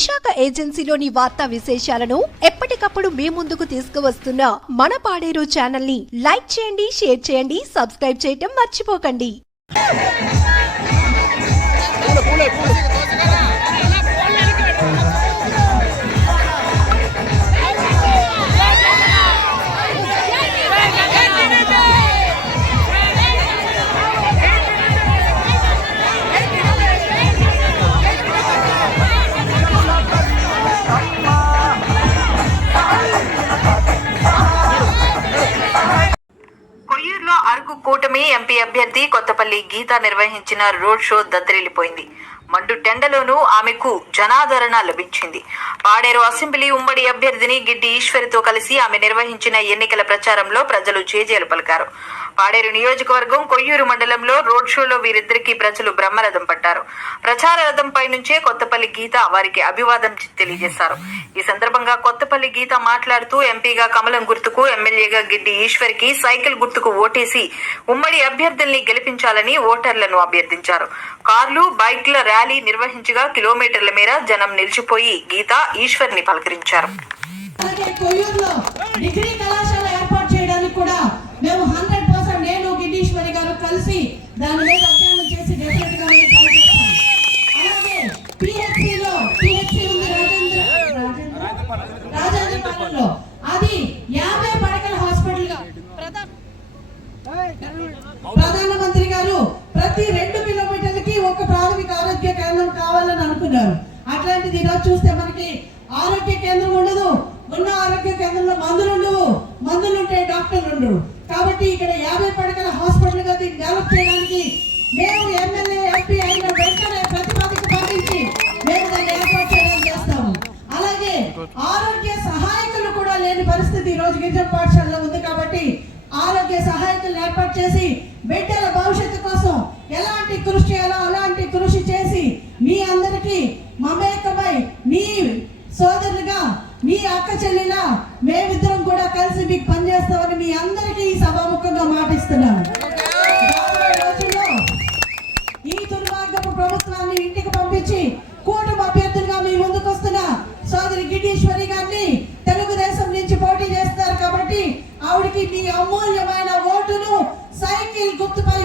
విశాఖ ఏజెన్సీలోని వార్తా విశేషాలను ఎప్పటికప్పుడు మీ ముందుకు తీసుకువస్తున్న మన పాడేరు ఛానల్ని లైక్ చేయండి షేర్ చేయండి సబ్స్క్రైబ్ చేయటం మర్చిపోకండి. కూటమి ఎంపీ అభ్యర్థి కొత్తపల్లి గీత నిర్వహించిన రోడ్ షో దద్దరిల్లిపోయింది. మండు టెండలోనూ ఆమెకు జనాదరణ లభించింది. పాడేరు అసెంబ్లీ ఉమ్మడి అభ్యర్థిని గిడ్డి ఈశ్వరితో కలిసి ఆమె నిర్వహించిన ఎన్నికల ప్రచారంలో ప్రజలు చేజేలు పలికారు. పాడేరు నియోజకవర్గం కొయ్యూరు మండలంలో రోడ్ షోలో వీరిద్దరికీ ప్రజలు బ్రహ్మరథం పట్టారు. ప్రచార రథంపై నుంచే కొత్తపల్లి గీత వారికి అభివాదం తెలియజేశారు. ఈ సందర్భంగా కొత్తపల్లి గీత మాట్లాడుతూ ఎంపీగా కమలం గుర్తుకు ఎమ్మెల్యేగా గిడ్డి ఈశ్వర్కి సైకిల్ గుర్తుకు ఓటేసి ఉమ్మడి అభ్యర్థుల్ని గెలిపించాలని ఓటర్లను అభ్యర్థించారు. కార్లు బైక్ల ర్యాలీ నిర్వహించగా కిలోమీటర్ల మేర జనం నిలిచిపోయి గీత ఈశ్వర్ని పలకరించారు. డిగ్రీ కళాశాల ఏర్పాటు చేయడానికి కూడా మేము హండ్రెడ్ పర్సెంట్ నేను గిడ్డీశ్వరి గారు కలిసి దాని మీద అధ్యయనం చేసి ఆరోగ్య కేంద్రం ఉండదు. ఉన్న ఆరోగ్య కేంద్రంలో మందులు ఉండవు. మందులు ఉంటే డాక్టర్లు ఉండరు. కాబట్టి ఇక్కడ యాభై పడకల హాస్పిటల్గా దీన్ని డెవలప్ చేయడానికి మేము ఎమ్మెల్యే ఎంపీ అయిన వెంటనే ప్రతిపాదిక పాటించి మేము దాన్ని ఏర్పాటు చేయడానికి చేస్తాము. అలాగే ఆరోగ్య సహాయకులు కూడా లేని పరిస్థితి ఈ రోజు గిరిజన పాఠశాలలో ఉంది కాబట్టి ఆరోగ్య సహాయకులు ఏర్పాటు చేసి బిడ్డల భవిష్యత్తు కోసం ఎలాంటి కృషి చేయాలో అలా కృషి చేసి మీ అందరికీ మమేకమై మీ సోదరులుగా మీ అక్క చెల్లిలా మేమిద్దరం కూడా కలిసి మీకు పనిచేస్తామని మీ అందరికీ ఈ సభాముఖంగా మాటిస్తున్నాను. ఈ దుర్మార్గపు ప్రభుత్వాన్ని ఇంటికి పంపించి కూటమి అభ్యర్థులుగా మీ ముందుకు వస్తున్న సోదరి గిడ్డీశ్వరి గారిని తెలుగుదేశం నుంచి పోటీ చేస్తారు కాబట్టి ఆవిడకి మీ అమూల్యమైన ఓటును సైకిల్ గుర్తుపై